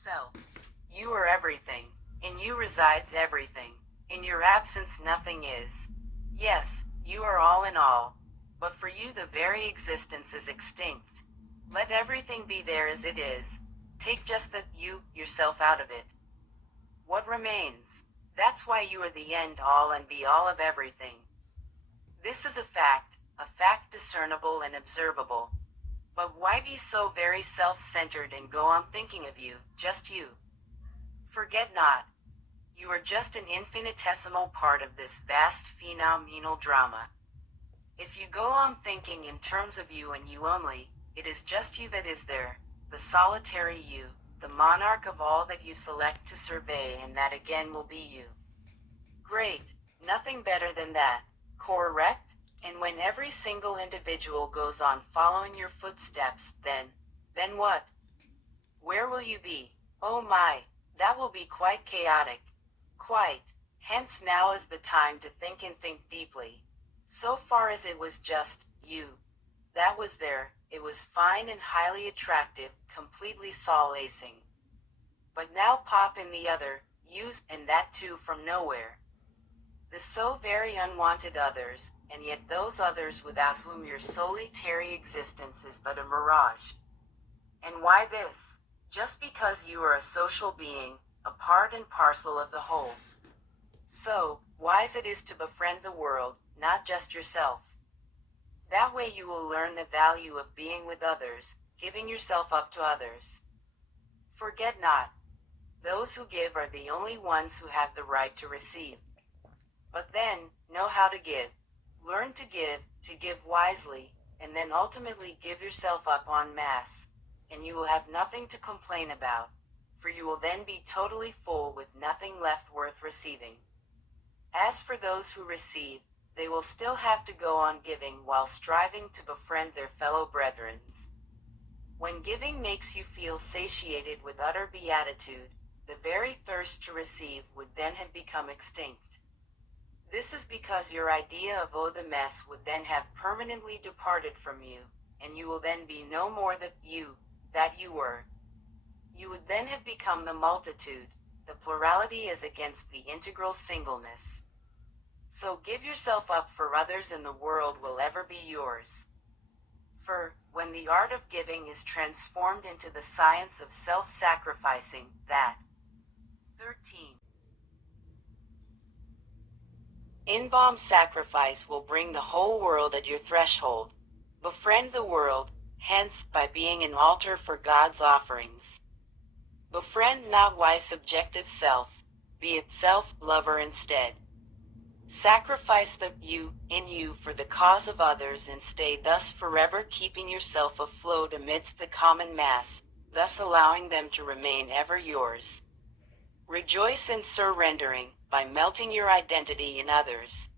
yourself. You are everything. In you resides everything. In your absence nothing is. Yes, you are all in all. But for you the very existence is extinct. Let everything be there as it is. Take just the you, yourself out of it. What remains? That's why you are the end all and be all of everything. This is a fact discernible and observable. But why be so very self-centered and go on thinking of you, just you? Forget not. You are just an infinitesimal part of this vast phenomenal drama. If you go on thinking in terms of you and you only, it is just you that is there, the solitary you, the monarch of all that you select to survey, and that again will be you. Great, nothing better than that, correct? And when every single individual goes on following your footsteps, then what? Where will you be? Oh my, that will be quite chaotic. Quite. Hence now is the time to think and think deeply. So far as it was just you, that was there, it was fine and highly attractive, completely solacing. But now pop in the other, yous, and that too from nowhere. The so very unwanted others, and yet those others without whom your solitary existence is but a mirage. And why this? Just because you are a social being, a part and parcel of the whole. So, wise it is to befriend the world, not just yourself. That way you will learn the value of being with others, giving yourself up to others. Forget not, those who give are the only ones who have the right to receive. But then, know how to give. Learn to give wisely, and then ultimately give yourself up en masse, and you will have nothing to complain about, for you will then be totally full with nothing left worth receiving. As for those who receive, they will still have to go on giving while striving to befriend their fellow brethren. When giving makes you feel satiated with utter beatitude, the very thirst to receive would then have become extinct. This is because your idea of the mess would then have permanently departed from you, and you will then be no more the you that you were. You would then have become the multitude, the plurality as against the integral singleness. So give yourself up, for others in the world will ever be yours. For, when the art of giving is transformed into the science of self-sacrificing, that 13. In-bomb sacrifice will bring the whole world at your threshold. Befriend the world, hence, by being an altar for God's offerings. Befriend not wise subjective self, be it self-lover instead. Sacrifice the you in you for the cause of others, and stay thus forever keeping yourself afloat amidst the common mass, thus allowing them to remain ever yours. Rejoice in surrendering, by melting your identity in others.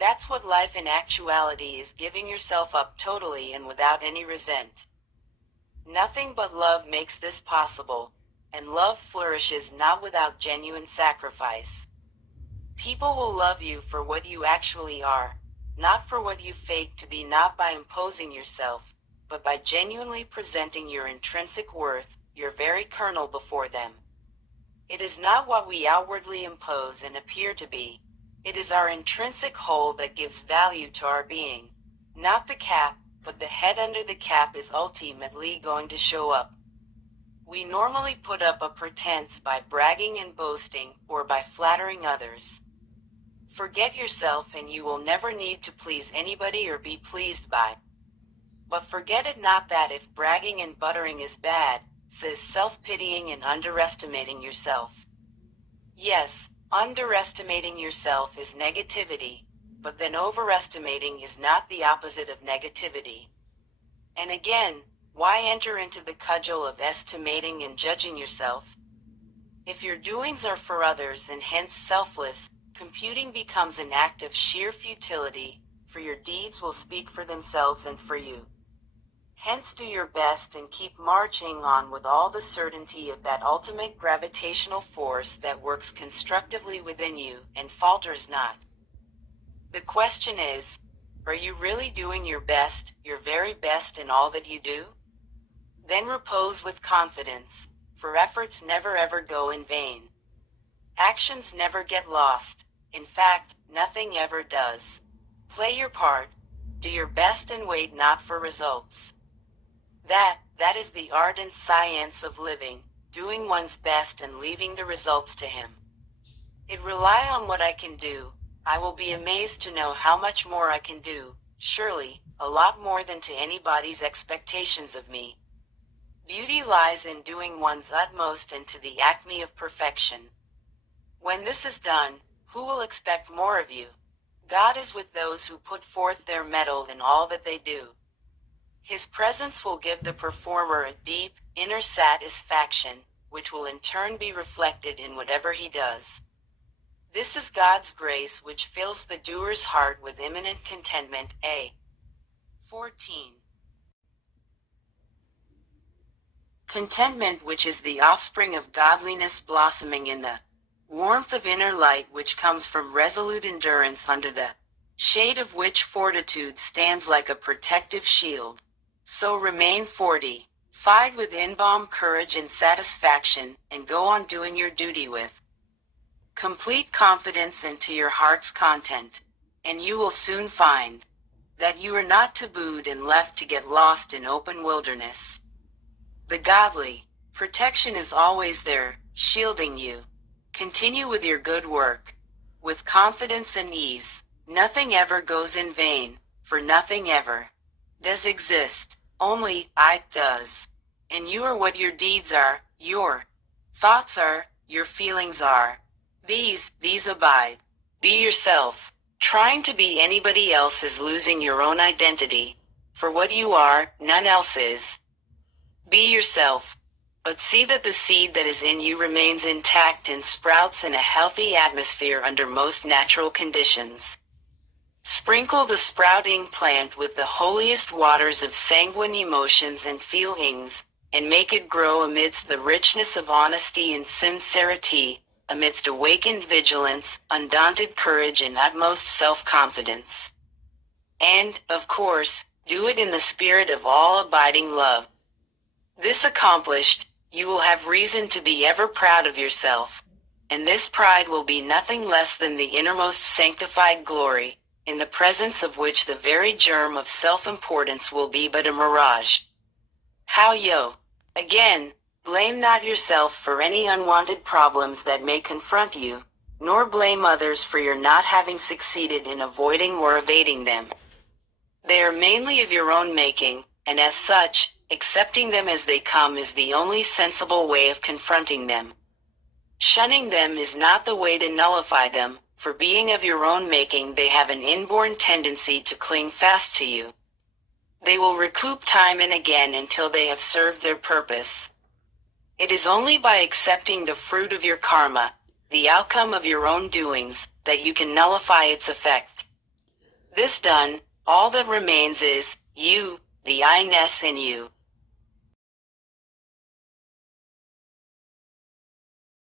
That's what life in actuality is, giving yourself up totally and without any resent. Nothing but love makes this possible, and love flourishes not without genuine sacrifice. People will love you for what you actually are, not for what you fake to be, not by imposing yourself, but by genuinely presenting your intrinsic worth, your very kernel before them. It is not what we outwardly impose and appear to be. It is our intrinsic whole that gives value to our being. Not the cap, but the head under the cap is ultimately going to show up. We normally put up a pretense by bragging and boasting, or by flattering others. Forget yourself and you will never need to please anybody or be pleased by. But forget it not that if bragging and buttering is bad, says self-pitying and underestimating yourself. Yes, underestimating yourself is negativity, but then overestimating is not the opposite of negativity. And again, why enter into the cudgel of estimating and judging yourself? If your doings are for others and hence selfless, computing becomes an act of sheer futility, for your deeds will speak for themselves and for you. Hence do your best and keep marching on with all the certainty of that ultimate gravitational force that works constructively within you and falters not. The question is, are you really doing your best, your very best in all that you do? Then repose with confidence, for efforts never ever go in vain. Actions never get lost. In fact, nothing ever does. Play your part, do your best and wait not for results. That is the art and science of living, doing one's best and leaving the results to Him. It rely on what I can do. I will be amazed to know how much more I can do, surely, a lot more than to anybody's expectations of me. Beauty lies in doing one's utmost and to the acme of perfection. When this is done, who will expect more of you? God is with those who put forth their mettle in all that they do. His presence will give the performer a deep, inner satisfaction, which will in turn be reflected in whatever he does. This is God's grace which fills the doer's heart with imminent contentment. 14. Contentment, which is the offspring of godliness blossoming in the warmth of inner light which comes from resolute endurance under the shade of which fortitude stands like a protective shield. So remain fortified with in-balm courage and satisfaction, and go on doing your duty with complete confidence and to your heart's content, and you will soon find that you are not tabooed and left to get lost in open wilderness. The godly protection is always there, shielding you. Continue with your good work, with confidence and ease. Nothing ever goes in vain, for nothing ever does exist, only I does. And you are what your deeds are, your thoughts are, your feelings are. These abide. Be yourself. Trying to be anybody else is losing your own identity. For what you are, none else is. Be yourself, but see that the seed that is in you remains intact and sprouts in a healthy atmosphere under most natural conditions. Sprinkle the sprouting plant with the holiest waters of sanguine emotions and feelings, and make it grow amidst the richness of honesty and sincerity, amidst awakened vigilance, undaunted courage, and utmost self-confidence. And, of course, do it in the spirit of all-abiding love. This accomplished, you will have reason to be ever proud of yourself, and this pride will be nothing less than the innermost sanctified glory, in the presence of which the very germ of self-importance will be but a mirage. Again, blame not yourself for any unwanted problems that may confront you, nor blame others for your not having succeeded in avoiding or evading them. They are mainly of your own making, and as such, accepting them as they come is the only sensible way of confronting them. Shunning them is not the way to nullify them, for being of your own making they have an inborn tendency to cling fast to you. They will recoup time and again until they have served their purpose. It is only by accepting the fruit of your karma, the outcome of your own doings, that you can nullify its effect. This done, all that remains is you, the I-ness in you.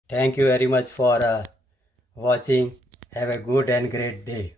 Thank you very much for watching. Have a good and great day.